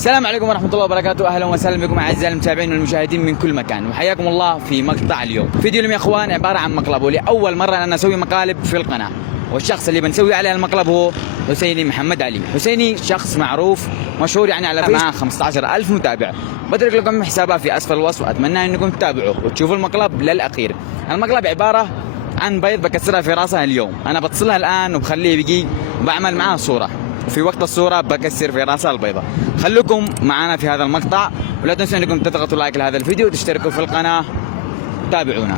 السلام عليكم ورحمة الله وبركاته. أهلا وسهلا بكم أعزائي المتابعين والمشاهدين من كل مكان، وحياكم الله في مقطع اليوم. فيديو اليوم يا أخوان عبارة عن مقلب، ولأول مرة أنا أسوي مقالب في القناة، والشخص اللي بنسوي عليه المقلب هو حسيني محمد علي. حسيني شخص معروف مشهور يعني على معاه 15,000 متابع. بترك لكم حسابه في أسفل الوصف، وأتمنى أنكم تتابعوه وتشوفوا المقلب للأخير. المقلب عبارة عن بيض بكسرها في راسها اليوم، أنا بتصلها الآن وبخليه بقي وبعمل معاه صورة، وفي وقت الصورة بكسر في راسها البيضة. خلوكم معنا في هذا المقطع، ولا تنسوا انكم تضغطوا لايك لهذا الفيديو وتشتركوا في القناة. تابعونا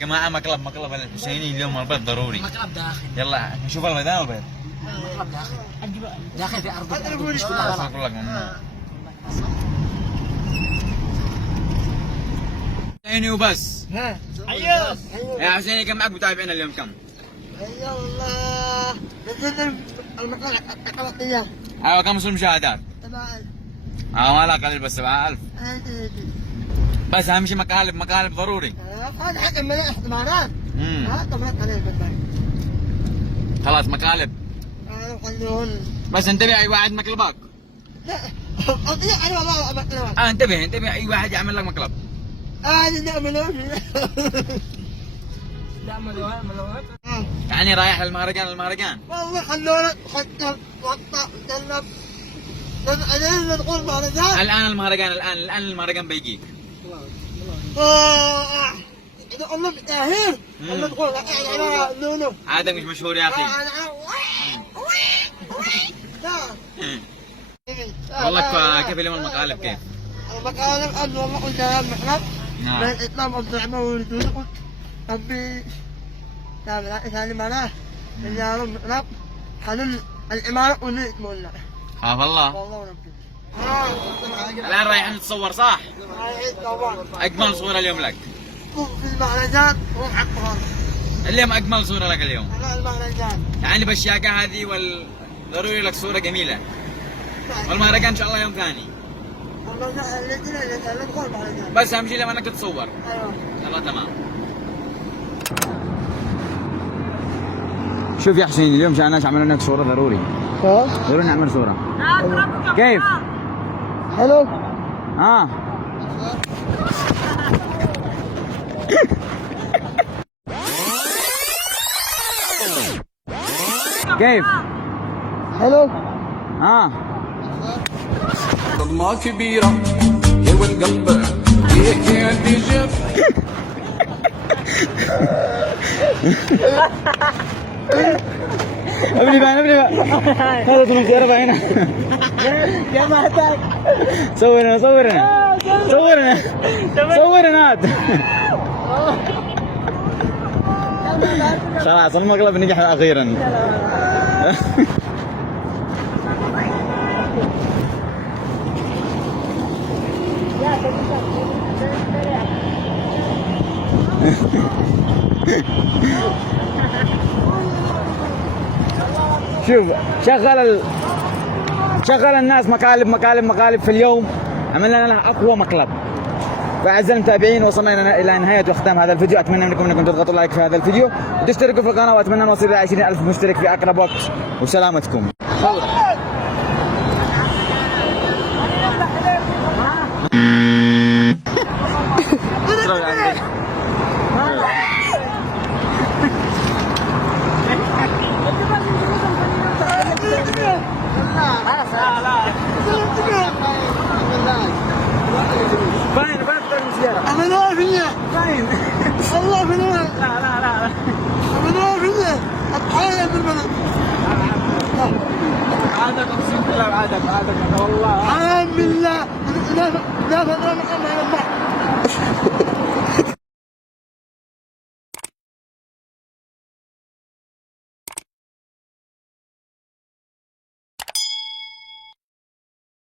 يا جماعة. مقلب الحسيني اليوم البيض ضروري. مقلب داخل. يلا نشوف البيضان. البيض مقلب داخل. داخل في أرض مش كلها غلط. حسيني وبس. ايوه يا حسيني كم معك متابعين اليوم؟ كم؟ ايوه والله نزلنا المقلب قلت اياه. ايوه كم وصل المشاهدات؟ 7,000. ما لا قليل، بس 7,000 بس. اهم شيء مقالب ضروري. هذا حق من احتمالات. هذا ما قليل بالله. خلاص مقالب خلون. بس انتبه اي واحد مقلبك. لا انا والله مقلب. انتبه اي واحد يعمل لك مقلب. هذا نعملون. يعني رايح المهرجان والله خلونا خطر وقطع جلب. علينا نقول مهرجان. الان المهرجان بيجيك. إذا قلنا بتاهير قلنا نقول أنا نونو. عادك مش مشهور يا أخي. والله كيف اليوم المقالب كيف؟ المقالب أنا والله قلت يا محمد. نعم. من إطلام الزعمة ولدوني قلت ربي تابع ثاني معناه يا رب رب خلوا الإمارة ونيت مولا. خاف الله. والله ربي. الآن رايحين نتصور صح؟ أجمل صورة اليوم لك. في المهرجان وحقها. اليوم أجمل صورة لك اليوم. أنا المهرجان. يعني بالشياكة هذه ضروري لك صورة جميلة. والمهرجان إن شاء الله يوم ثاني. بس أهم شيء لما أنك تتصور. أيوه. الله تمام. شوف يا حسين، اليوم جاء عملنا لك صورة ضروري. ضروري نعمل صورة. كيف؟ حلو. كيف؟ حلو. صدمة كبيرة يا والقلب فيك يا ديجيب. ابني بقى هذا كنا مقربة هنا. يا مهتك. صورنا هاد. خلاص المقلب نجح أخيرا. شوف شغل الناس مقالب في اليوم، عملنا لها اقوى مقلب. فاعزائي المتابعين وصلنا الى نهايه واختام هذا الفيديو. اتمنى انكم تضغطوا لايك في هذا الفيديو وتشتركوا في القناه، واتمنى نوصل الى 20,000 مشترك في اقرب وقت. وسلامتكم. باين أمنوا فيا. باين. الله فينا. لا. أمنوا فيا. أتحايل بالبلد. عادك اقسم بالله، عادك والله. بالله. لا